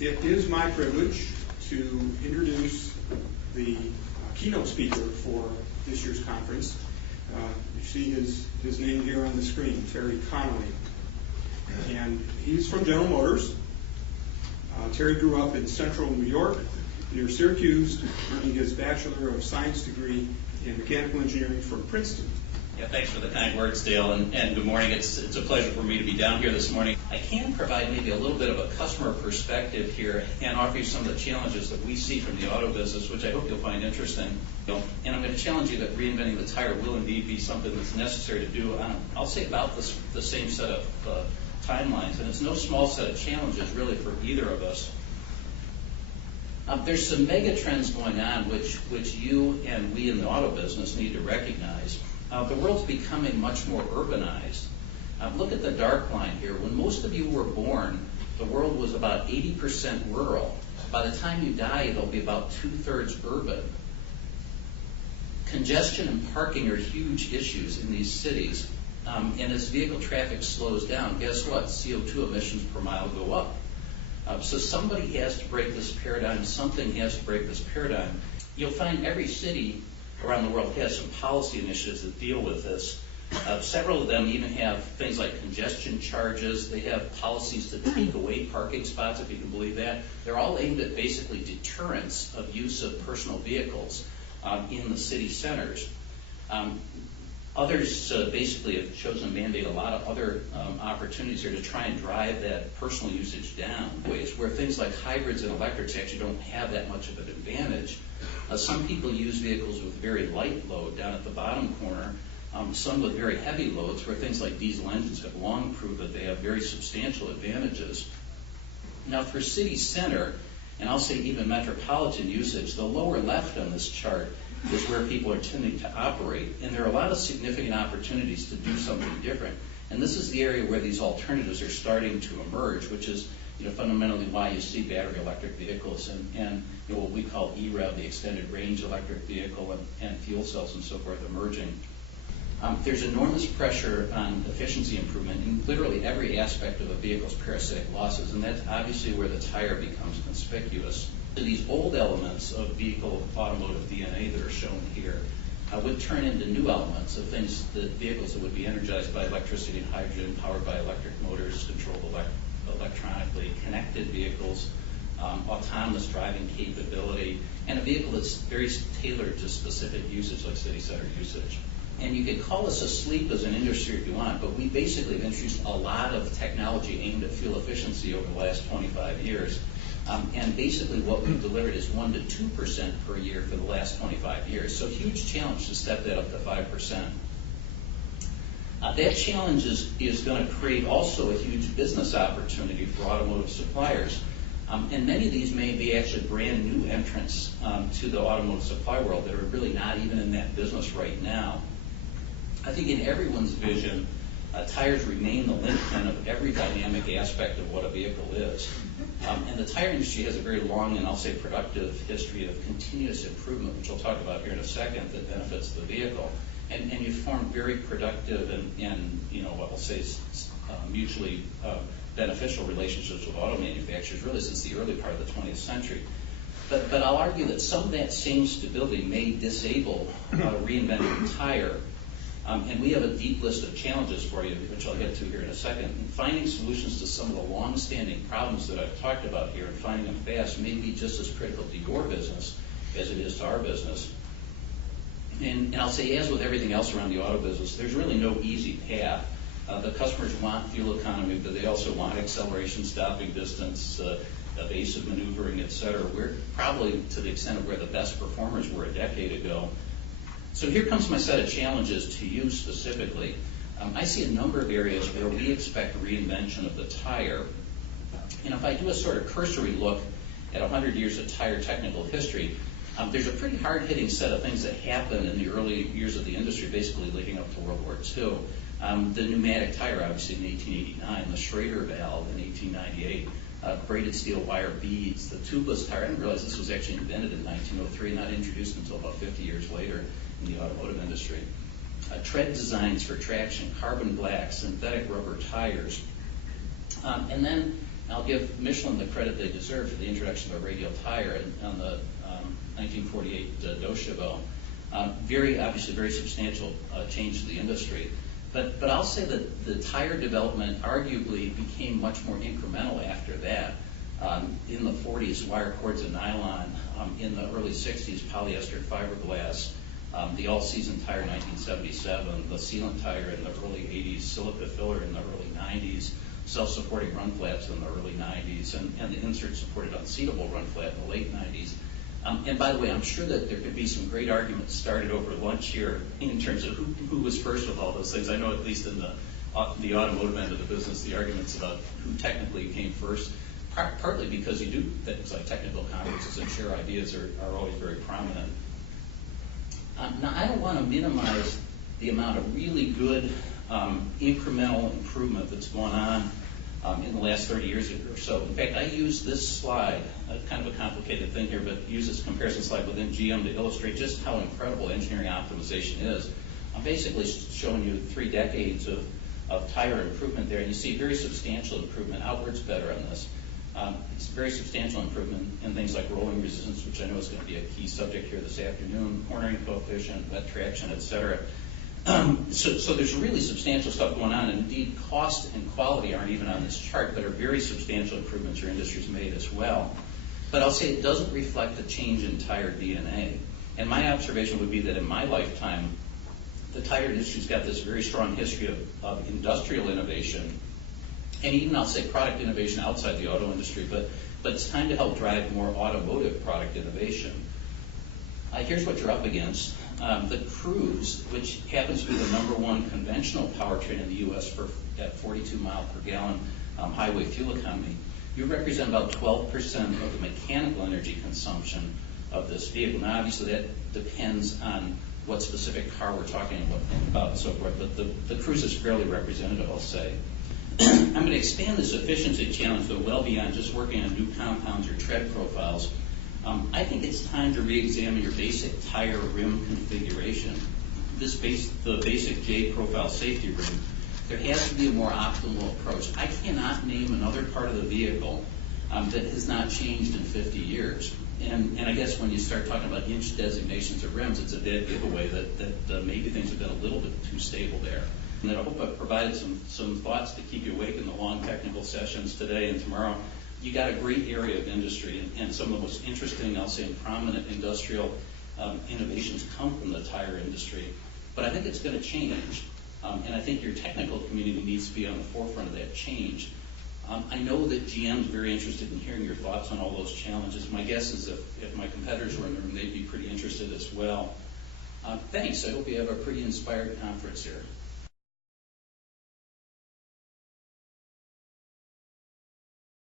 It is my privilege to introduce the keynote speaker for this year's conference. You see his name here on the screen, Terrence Connolly. And he's from General Motors. Terry grew up in central New York near Syracuse, earning his Bachelor of Science degree in mechanical engineering from Princeton. Yeah, thanks for the kind words, Dale, and good morning. It's a pleasure for me to be down here this morning. I can provide maybe a little bit of a customer perspective here and offer you some of the challenges that we see from the auto business, which I hope you'll find interesting. And I'm going to challenge you that reinventing the tire will indeed be something that's necessary to do on, I'll say, about the same set of timelines. And it's no small set of challenges, really, for either of us. There's some mega trends going on which you and we in the auto business need to recognize. The world's becoming much more urbanized. Look at the dark line here. When most of you were born, the world was about 80% rural. By the time you die, it'll be about 2/3 urban. Congestion and parking are huge issues in these cities. And as vehicle traffic slows down, guess what? CO2 emissions per mile go up. So somebody has to break this paradigm. Something has to break this paradigm. You'll find every city around the world has some policy initiatives that deal with this. Several of them even have things like congestion charges. They have policies to take away parking spots, if you can believe that. They're all aimed at basically deterrence of use of personal vehicles in the city centers. Others basically have chosen to mandate a lot of other opportunities here to try and drive that personal usage down, ways where things like hybrids and electrics actually don't have that much of an advantage. Some people use vehicles with very light load down at the bottom corner, some with very heavy loads where things like diesel engines have long proved that they have very substantial advantages. Now for city center, and I'll say even metropolitan usage, the lower left on this chart is where people are tending to operate. And there are a lot of significant opportunities to do something different. And this is the area where these alternatives are starting to emerge, which is fundamentally why you see battery electric vehicles and what we call EREV, the extended range electric vehicle, and fuel cells and so forth emerging. There's enormous pressure on efficiency improvement in literally every aspect of a vehicle's parasitic losses, and that's obviously where the tire becomes conspicuous. These old elements of vehicle automotive DNA that are shown here would turn into new elements of things, vehicles that would be energized by electricity and hydrogen, powered by electric motors, controlled electronically, connected vehicles, autonomous driving capability, and a vehicle that's very tailored to specific usage like city center usage. And you could call us asleep as an industry if you want, but we basically have introduced a lot of technology aimed at fuel efficiency over the last 25 years. And basically what we've delivered is 1% to 2% per year for the last 25 years. So huge challenge to step that up to 5%. That challenge is going to create also a huge business opportunity for automotive suppliers. And many of these may be actually brand new entrants to the automotive supply world that are really not even in that business right now. I think in everyone's vision, tires remain the linchpin of every dynamic aspect of what a vehicle is. And the tire industry has a very long and I'll say productive history of continuous improvement, which we'll talk about here in a second, that benefits the vehicle. And you form very productive and what I'll say mutually beneficial relationships with auto manufacturers really since the early part of the 20th century. But I'll argue that some of that same stability may disable reinventing the tire. And we have a deep list of challenges for you, which I'll get to here in a second. And finding solutions to some of the long-standing problems that I've talked about here and finding them fast may be just as critical to your business as it is to our business. And I'll say, as with everything else around the auto business, there's really no easy path. The customers want fuel economy, but they also want acceleration, stopping distance, evasive maneuvering, et cetera. We're probably to the extent of where the best performers were a decade ago. So here comes my set of challenges to you specifically. I see a number of areas where we expect reinvention of the tire. And if I do a sort of cursory look at 100 years of tire technical history, there's a pretty hard-hitting set of things that happened in the early years of the industry, basically leading up to World War II. The pneumatic tire, obviously, in 1889, the Schrader valve in 1898, braided steel wire beads, the tubeless tire. I didn't realize this was actually invented in 1903, not introduced until about 50 years later in the automotive industry. Tread designs for traction, carbon black, synthetic rubber tires. And then I'll give Michelin the credit they deserve for the introduction of a radial tire on the 1948 Doshebo. Obviously very substantial change to the industry. But I'll say that the tire development arguably became much more incremental after that. In the 40s, wire cords and nylon. In the early 60s, polyester fiberglass. The all-season tire in 1977, the sealant tire in the early 80s, silica filler in the early 90s, self-supporting run flats in the early 90s, and the insert-supported unseatable run flat in the late 90s. And by the way, I'm sure that there could be some great arguments started over lunch here in terms of who was first with all those things. I know at least in the automotive end of the business, the arguments about who technically came first, partly because you do things like technical conferences and share ideas are always very prominent. Now, I don't want to minimize the amount of really good incremental improvement that's gone on in the last 30 years or so. In fact, I use this slide, kind of a complicated thing here, but use this comparison slide within GM to illustrate just how incredible engineering optimization is. I'm basically showing you 3 decades of tire improvement there, and you see very substantial improvement, outwards better on this. It's very substantial improvement in things like rolling resistance, which I know is going to be a key subject here this afternoon, cornering coefficient, wet traction, et cetera. So there's really substantial stuff going on, and indeed cost and quality aren't even on this chart, but are very substantial improvements your industry's made as well. But I'll say it doesn't reflect a change in tire DNA. And my observation would be that in my lifetime, the tire industry's got this very strong history of industrial innovation, and even I'll say product innovation outside the auto industry, but it's time to help drive more automotive product innovation. Here's what you're up against. The Cruise, which happens to be the #1 conventional powertrain in the U.S. at 42 mile per gallon highway fuel economy, you represent about 12% of the mechanical energy consumption of this vehicle. Now, obviously, that depends on what specific car we're talking about and so forth, but the Cruise is fairly representative, I'll say. I'm going to expand this efficiency challenge, though, well beyond just working on new compounds or tread profiles. I think it's time to re-examine your basic tire rim configuration. The basic J-profile safety rim. There has to be a more optimal approach. I cannot name another part of the vehicle that has not changed in 50 years. And I guess when you start talking about inch designations of rims, it's a dead giveaway that maybe things have been a little bit too stable there. And I hope I've provided some thoughts to keep you awake in the long technical sessions today and tomorrow. You got a great area of industry, and some of the most interesting, I'll say, and prominent industrial innovations come from the tire industry. But I think it's going to change, and I think your technical community needs to be on the forefront of that change. I know that GM's very interested in hearing your thoughts on all those challenges. My guess is if my competitors were in the room, they'd be pretty interested as well. Thanks. I hope you have a pretty inspired conference here.